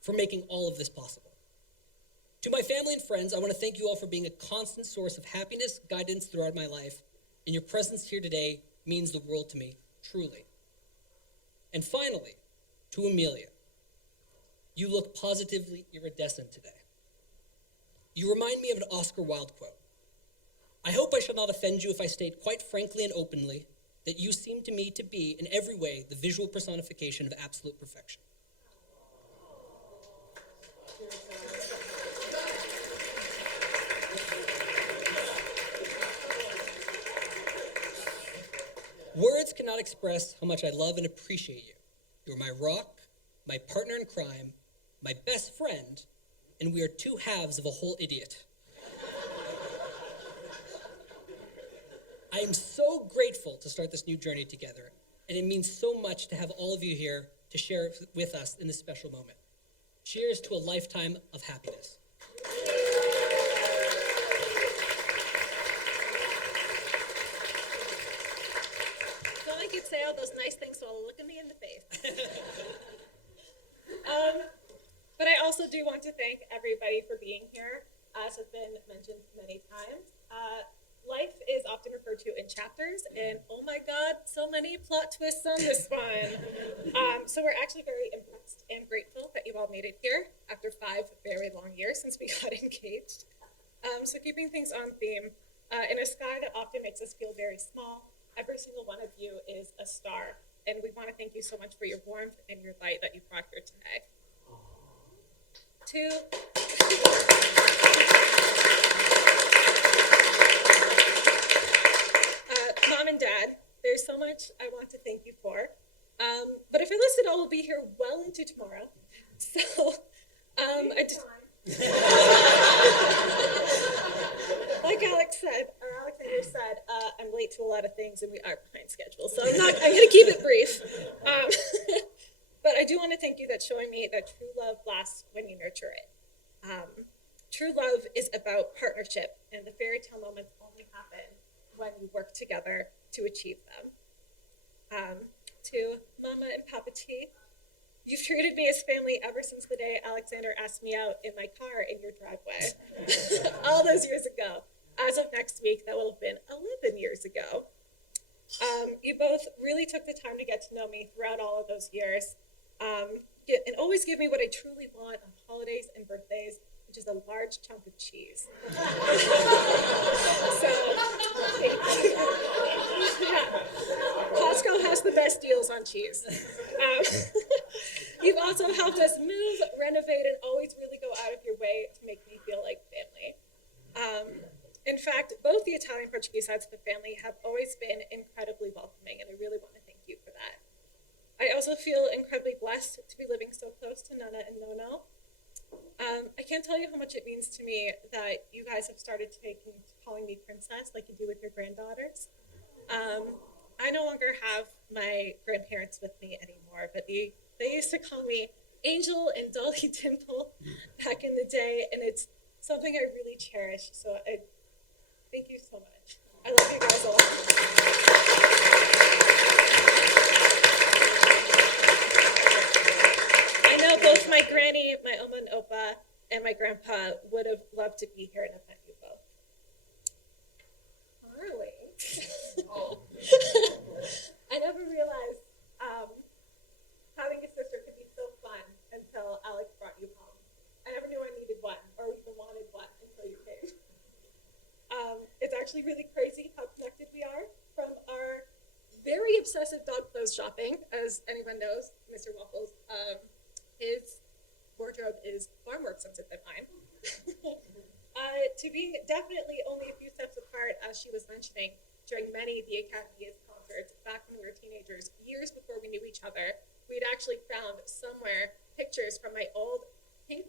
for making all of this possible. To my family and friends, I want to thank you all for being a constant source of happiness, guidance throughout my life, and your presence here today means the world to me, truly. And finally, to Amelia, you look positively iridescent today. You remind me of an Oscar Wilde quote. I hope I shall not offend you if I state quite frankly and openly that you seem to me to be, in every way, the visual personification of absolute perfection. Words cannot express how much I love and appreciate you. You're my rock, my partner in crime, my best friend, and we are two halves of a whole idiot. I am so grateful to start this new journey together, and it means so much to have all of you here to share it with us in this special moment. Cheers to a lifetime of happiness. It's not like you'd say all those nice things while looking me in the face. But I also do want to thank everybody for being here. As has been mentioned many times, life is often referred to in chapters, and oh my God, so many plot twists on this one. So we're actually very impressed and grateful that you all made it here after 5 very long years since we got engaged. So keeping things on theme, in a sky that often makes us feel very small, every single one of you is a star, and we want to thank you so much for your warmth and your light that you brought here today. Mom and Dad, there's so much I want to thank you for. But if I list it all, we'll be here well into tomorrow. So, like Alexander said, I'm late to a lot of things and we are behind schedule. So I'm going to keep it brief. But I do want to thank you that's showing me that true love lasts when you nurture it. True love is about partnership, and the fairy tale moments only happen when you work together to achieve them. To Mama and Papa T, you've treated me as family ever since the day Alexander asked me out in my car in your driveway. All those years ago. As of next week, that will have been 11 years ago. You both really took the time to get to know me throughout all of those years, and always give me what I truly want on holidays and birthdays, which is a large chunk of cheese. So, yeah. Costco has the best deals on cheese. You've also helped us move, renovate, and always really go out of your way to make me feel like family. In fact, both the Italian Portuguese sides of the family have always been incredibly welcoming, and I really want to thank you for that. I also feel incredibly blessed to be living so close to Nana and Nono. I can't tell you how much it means to me that you guys have started calling me princess like you do with your granddaughters. I no longer have my grandparents with me anymore, but they used to call me Angel and Dolly Dimple back in the day, and it's something I really cherish. So I thank you so much. I love you guys a lot. I know both my granny, my Oma and Opa, and my grandpa would have loved to be here and have met you both. Harley. I never realized having a sister could be so fun until Alex brought you home. I never knew I needed one or even wanted one until you came. It's actually really crazy how obsessive dog clothes shopping, as anyone knows, Mr. Waffles, his wardrobe is far more expensive than mine. To being definitely only a few steps apart, as she was mentioning, during many of the Academy's concerts back when we were teenagers, years before we knew each other, we'd actually found somewhere pictures from my old pink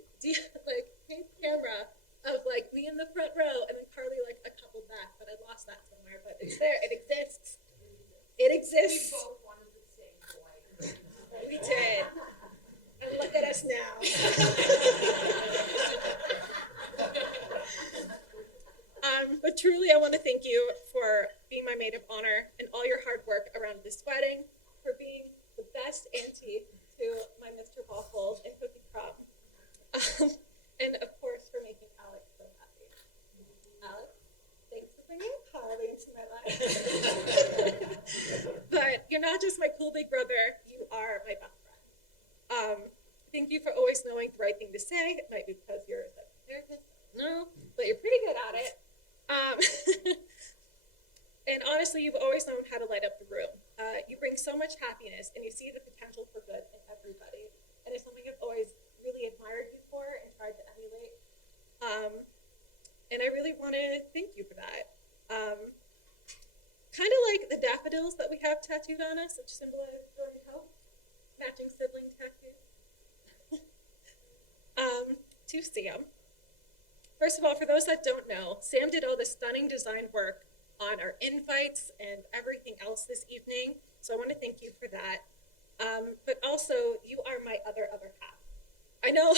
camera of like me in the front row and then Carly like a couple back, but I lost that somewhere. But it's there. It exists. It exists. We both wanted the same boy. We did. And look at us now. But truly, I want to thank you for being my maid of honor and all your hard work around this wedding, for being the best auntie to my Mr. Waffles and Cookie Crumb, and of course for making Alex so happy. Alex, thanks for bringing Carly into my life. But you're not just my cool big brother, you are my best friend. Thank you for always knowing the right thing to say. It might be because you're a therapist, no, but you're pretty good at it. And honestly, you've always known how to light up the room. You bring so much happiness, and you see the potential for good in everybody. And it's something I've always really admired you for and tried to emulate. And I really want to thank you for that. Kind of like the daffodils that we have tattooed on us, which symbolize joy and hope. Matching sibling tattoos. To Sam. First of all, for those that don't know, Sam did all the stunning design work on our invites and everything else this evening, so I want to thank you for that. But also, you are my other half. I know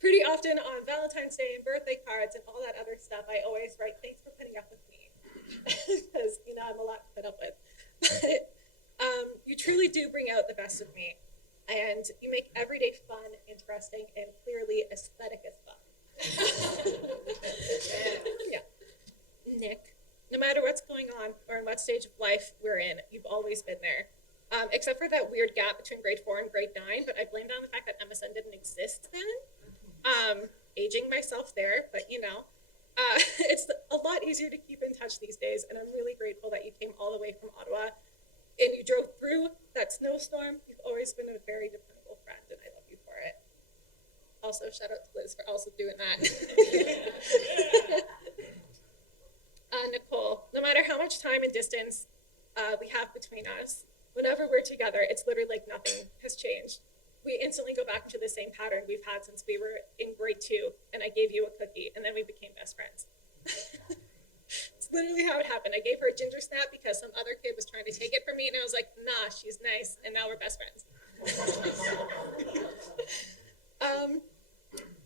pretty often on Valentine's Day and birthday cards and all that other stuff, I always write, thanks for putting up with me, because, I'm a lot to put up with. But you truly do bring out the best of me, and you make every day fun, interesting, and clearly aesthetic as fuck. Yeah. Nick, no matter what's going on or in what stage of life we're in, you've always been there. Except for that weird gap between grade 4 and grade 9, but I blamed it on the fact that MSN didn't exist then. Aging myself there, but it's a lot easier to keep in touch these days, and I'm really grateful that you came all the way from Ottawa and you drove through that snowstorm. You've always been a very dependable friend, and I love you for it. Also, shout out to Liz for also doing that. Nicole, no matter how much time and distance we have between us, whenever we're together, it's literally like nothing has changed. We instantly go back into the same pattern we've had since we were in grade 2, and I gave you a cookie, and then we became best friends. It's literally how it happened. I gave her a ginger snap because some other kid was trying to take it from me, and I was like, nah, she's nice, and now we're best friends.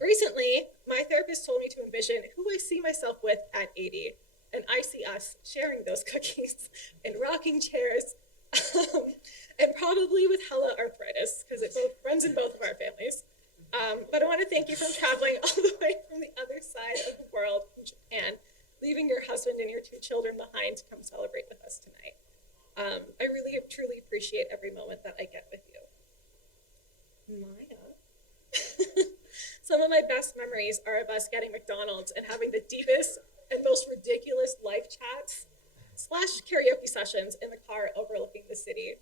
Recently, my therapist told me to envision who I see myself with at 80, and I see us sharing those cookies in rocking chairs, and probably with hella arthritis, because it both runs in both of our families. But I want to thank you for traveling all the way from the other side of the world, from Japan, leaving your husband and your 2 children behind to come celebrate with us tonight. I really, truly appreciate every moment that I get with you. Maya. Some of my best memories are of us getting McDonald's and having the deepest and most ridiculous life chats / karaoke sessions in the car overlooking the city.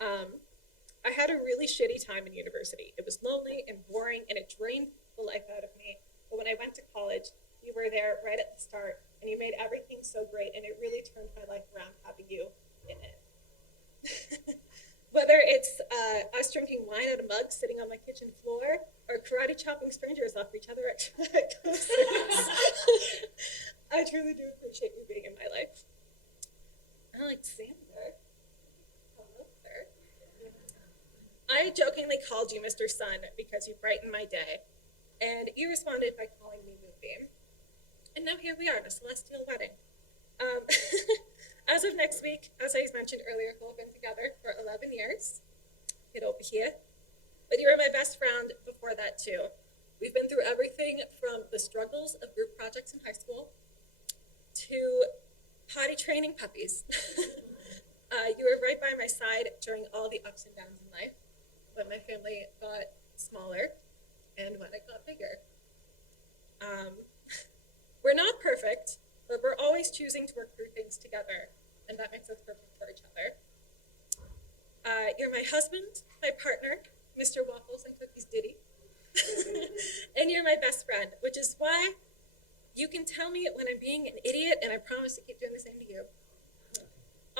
I had a really shitty time in university. It was lonely and boring, and it drained the life out of me. But when I went to college, you were there right at the start, and you made everything so great, and it really turned my life around having you in it. Whether it's us drinking wine out of mugs sitting on my kitchen floor, or karate chopping strangers off each other at I truly do appreciate you being in my life. I like Sam there. Hello, sir. I jokingly called you Mr. Sun because you brightened my day, and you responded by calling me Moonbeam. And now here we are, in a celestial wedding. As of next week, as I mentioned earlier, we've been together for 11 years. Get over here. But you were my best friend before that, too. We've been through everything from the struggles of group projects in high school to potty training puppies. You were right by my side during all the ups and downs in life, when my family got smaller and when it got bigger. We're not perfect, but we're always choosing to work through things together, and that makes us perfect for each other. you're my husband, my partner, Mr. Waffles and Cookies Diddy, and you're my best friend, which is why you can tell me when I'm being an idiot, and I promise to keep doing the same to you.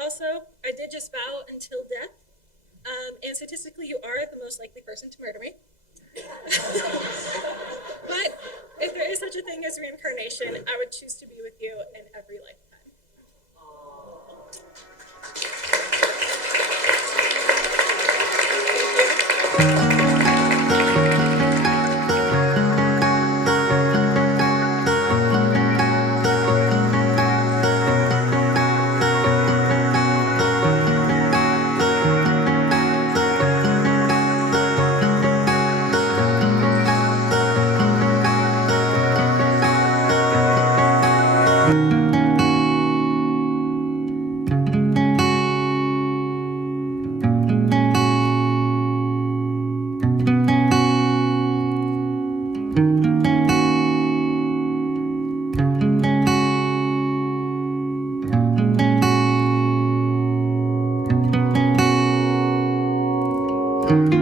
Also, I did just vow until death, and statistically, you are the most likely person to murder me. But if there is such a thing as reincarnation, I would choose to be with you in every lifetime. Thank you.